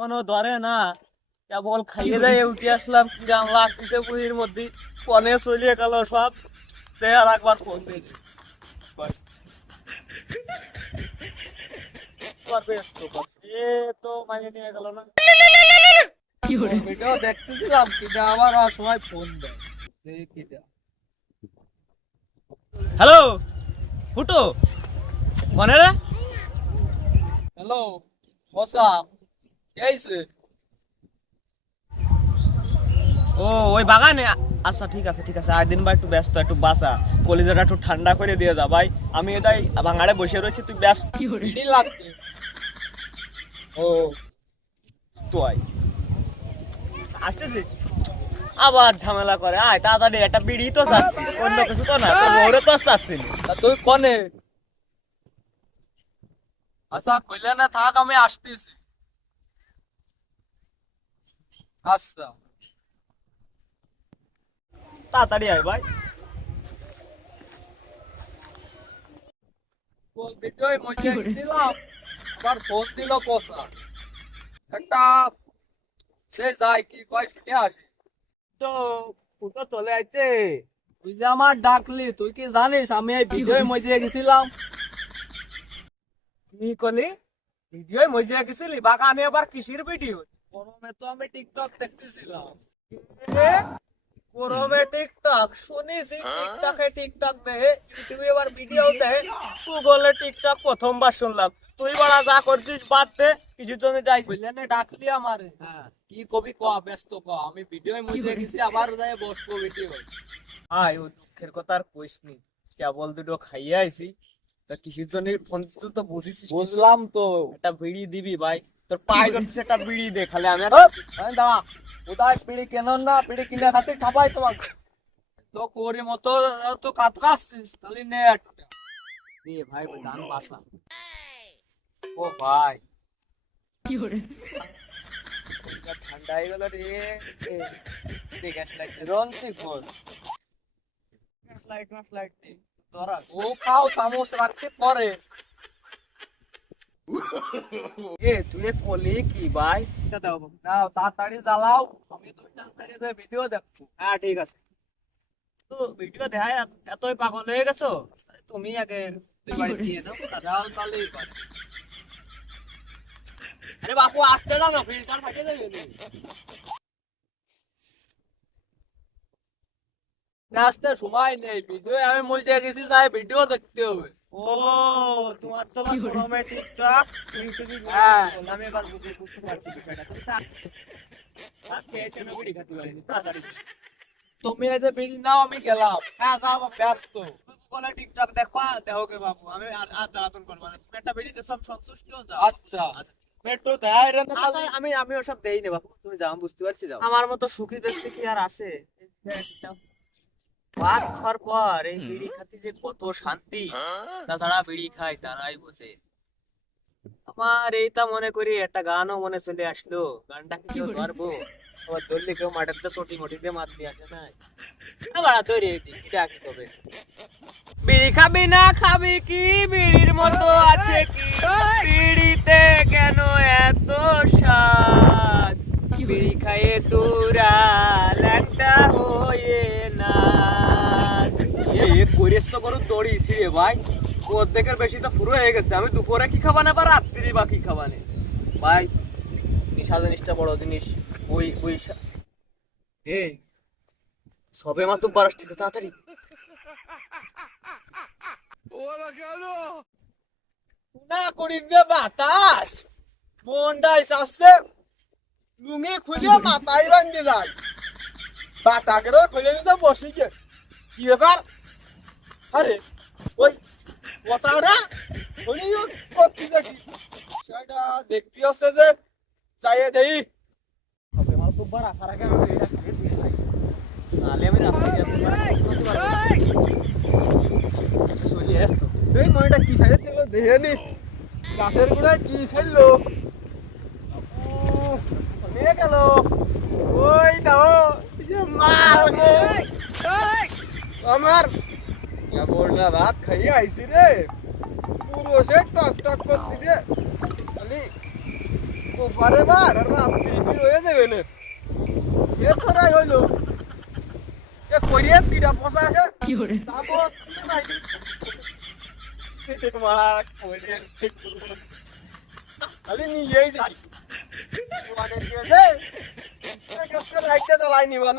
কোনো ধরে না, কেবল খাইয়ে দেয় উঠে আসলাম, কিরাম লাগতেছে বুড়ির মধ্যে, কনে চলিয়ে গেল সব। দে আর একবার ফোন দিয়ে দে। এ তো মানে নিয়ে গেল না। ভিডিও দেখতেছিলাম, কিটা আবার আর সময় ফোন দেয়। কিটা হ্যালো ফুটো, কনে রে? হ্যালো বসা, এইছে ও ওই বাগানে। আচ্ছা ঠিক আছে ঠিক আছে, একদিন বা একটু ব্যস্ত, একটু বাসা, কলিজাটা একটু ঠান্ডা করে দিয়ে যা ভাই। আমি এটাই ভাঙাড়ে বসে রয়েছি, তুই ব্যস্ত লাগছে। ও তো আয়, আসতেছিস? আবার ঝামেলা করে, আয় তাড়াতাড়ি, একটা বিড়ি তো চাচ্ছি, অন্য কিছু তো না, তোর বউরে তো চাচ্ছি না। তুই কনে? আচ্ছা কইলে না থাক, আমি আসতেছি। আচ্ছা তাড়াতাড়ি আয় ভাই। ভিডিওয় মজা দিলাম, আবার ফোন দিল কষা একটা, সে যায় কি কয় শুনে আসে তো। ফুটো চলে আইছে, তুই যে আমার ডাকলি, তুই কি জানিস আমি এই ভিডিওয় মজে গেছিলাম? কি কলি? ভিডিওয় মজে গেছিলি? বাগানে আবার কিসের ভিডিও? গরমে তো আমি টিকটক দেখতেছিলাম। গরমে টিকটক শুনেছি, টিকটকে টিকটক দেখে, ইউটিউবে আবার ভিডিও দেখে, গুগলে টিকটক প্রথমবার শুনলাম। তুই বড়া যা করছিস বাদ দে, কিছুর জন্য যাই বুঝলেন, ডাকলি আমারে। কি কবি ক, ব্যস্ত ক, আমি ভিডিও মুছে গেছি, আবার যাই বসবো ভিডিও। আয় ও দুঃখের কথা আর কইস নি, কেবল দুটো খাইয়ে আইছি। তা কিসের জন্য ফোন দিছিস তো বুঝিস? বুঝলাম তো, একটা বিড়ি দিবি ভাই, তোর পায়ে যাচ্ছে, একটা বিড়ি দে খালি। আমি দাঁড়া, কোথায় বিড়ি কেন না, বিড়ি কিনে খাতে খাবাই তোমার তো কোরি মতো, তো কাতরাচ্ছিস, তাহলে নে একটা দিয়ে ভাই, গান বাসা। ও ভাই ঠান্ডা হয়ে গেল রে। রনছি খোল, ফ্লাইট ধরা ও খাও, চামচ রাখতে পরে। এ তুই কলি কি ভাই? নাও তাড়াতাড়ি জ্বালাও, আমি তো তাড়াতাড়ি ভিডিও দেখবো। হ্যাঁ ঠিক আছে। তো ভিডিও দেখায় এতই পাগল হয়ে গেছো, তুমি আগে তুই বাড়ি দিয়ে দাও, যাও তাহলেই পারে। আরে বাপু আসতে দাও না, ফিল্টার ফাটিয়ে দেবে। আসতে সময় নেই, ভিডিও আমি মজে গেছি, তাই ভিডিও দেখতে হবে। ও তোমার তো গরমে টিকটক, হ্যাঁ আমি এবার বুঝতে পারছি বিষয়টা। তুমি এই যে বিল নাও, আমি গেলাম। হ্যাঁ যাও, ব্যস্ত বলে টিকটক দেখবা, দেখোগে বাবু, আমি আর জ্বালাতন করবো না, একটা বেরিয়ে সব সন্তুষ্ট। আচ্ছা মেট্রো দেয় আমি ওসব দেই না বাবু, তুমি যাও, বুঝতে পারছি, যাও। আমার মতো সুখী ব্যক্তি কি আর আছে? ভাত খাওয়ার পর এই বিড়ি খাতে যে কত শান্তি, তাছাড়া বিড়ি খায় তারাই বোঝে। আমার এইটা মনে করি একটা গানও মনে চলে আসলো, গানটা কি কেউ ধরবো? আবার ধরলে কেউ মাঠের তো চটি মটি দিয়ে মার দিয়ে আসে না, আবার ধরে দিই কি তবে। বিড়ি খাবি না খাবি কি, বিড়ির মতো আছে কি, বিড়িতে কেন এত স্বাদ, বিড়ি খাইয়ে তোরা ল্যাংটা হয়ে না। করিস তো করো দড়িস রে ভাই, অর্ধেকের বেশি তো পুরো হয়ে গেছে। আমি দুপুরে কি খাবানে বা রাত্রি বা কি খাবানে ভাই, নিশা জিনিসটা বড় জিনিস। ওই ওই এই সবে মাত্র বারোটিছে, তাড়াতাড়ি না করিস রে বাতাস, মনটাই চাচ্ছে লুঙ্গি খুলে মাথায় বান্ধে যায়, বাটাকেরও খুলে নিতে বসিকে। কি ব্যাপার? আরে ওই বসাওরা উনিও করতেছে কি সেটা দেখতে হচ্ছে, যে যাইয়ে দেই সবে মাত্র বার আসার আগে আমি এটা খেয়ে দিয়ে যাই, নাহলে আমি রাস্তায় যেতে চলে আসতো। এই মনিটা কি সাইডে থেকে দেখে নি, গাছের গুড়ায় কি ফেললো, নিয়ে গেল। ওই দাও আমার কেবল না ভাত খাইয়ে আইছি রে, পুরো সে টক টক করতেছে, খালি ও বারে বার আর আপনি হয়ে যাবে না এ তোরাই হইলো এ করিয়াস কিটা পচা আছে কি করে তাপস নাই ঠিক মারা কইরে খালি নিয়েই যাই মানে কি আছে এ কাছে রাইটটা চালাই নিবানে